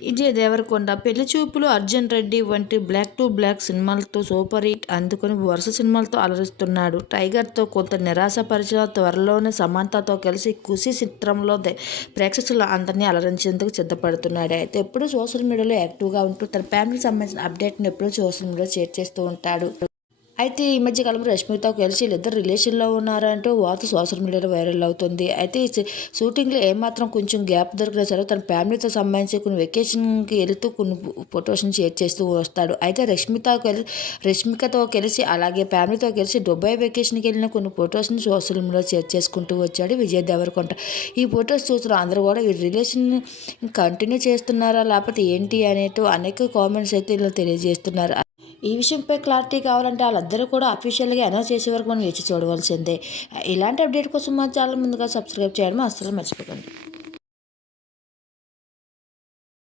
విజయ్ దేవరకొండ పెళ్ళి చూపులు అర్జున్ రెడ్డి వంటి బ్లాక్ టు బ్లాక్ సినిమాలతో సూపర్ హిట్ అందుకుని వరుస సినిమాలతో అలరిస్తున్నాడు. టైగర్తో కొంత నిరాశపరిచిన త్వరలోనే సమంతతో కలిసి ఖుషి చిత్రంలో ప్రేక్షకుల అందరినీ అలరించేందుకు సిద్ధపడుతున్నాడు. అయితే ఎప్పుడూ సోషల్ మీడియాలో యాక్టివ్గా ఉంటూ తన ఫ్యామిలీకి సంబంధించిన అప్డేట్ని ఎప్పుడూ సోషల్ మీడియాలో షేర్ చేస్తూ ఉంటాడు. అయితే ఈ మధ్య కాలంలో రష్మితో కలిసి వీళ్ళిద్దరు రిలేషన్లో ఉన్నారంటూ వార్త సోషల్ మీడియాలో వైరల్ అవుతుంది. అయితే షూటింగ్లో ఏమాత్రం కొంచెం గ్యాప్ దొరికినా సరే తన ఫ్యామిలీతో సంబంధించి కొన్ని వెకేషన్కి వెళుతూ కొన్ని ఫొటోస్ని షేర్ చేస్తూ వస్తాడు. అయితే రష్మితో కలిసి రష్మికతో కలిసి అలాగే ఫ్యామిలీతో కలిసి దుబాయ్ వెకేషన్కి వెళ్ళిన కొన్ని ఫొటోస్ని సోషల్ మీడియాలో షేర్ చేసుకుంటూ వచ్చాడు విజయ్ దేవరకొంట ఈ ఫొటోస్ చూసిన అందరూ కూడా ఈ రిలేషన్ కంటిన్యూ చేస్తున్నారా లేకపోతే ఏంటి అనేటు అనేక కామెంట్స్ అయితే ఇలా తెలియజేస్తున్నారు. ఈ విషయంపై క్లారిటీ కావాలంటే వాళ్ళందరూ కూడా అఫీషియల్గా అనౌన్స్ చేసే వరకు మనం వేచి చూడవలసిందే. ఇలాంటి అప్డేట్ కోసం మా ఛానల్ ముందుగా సబ్స్క్రైబ్ చేయడం అస్సలు మర్చిపోకండి.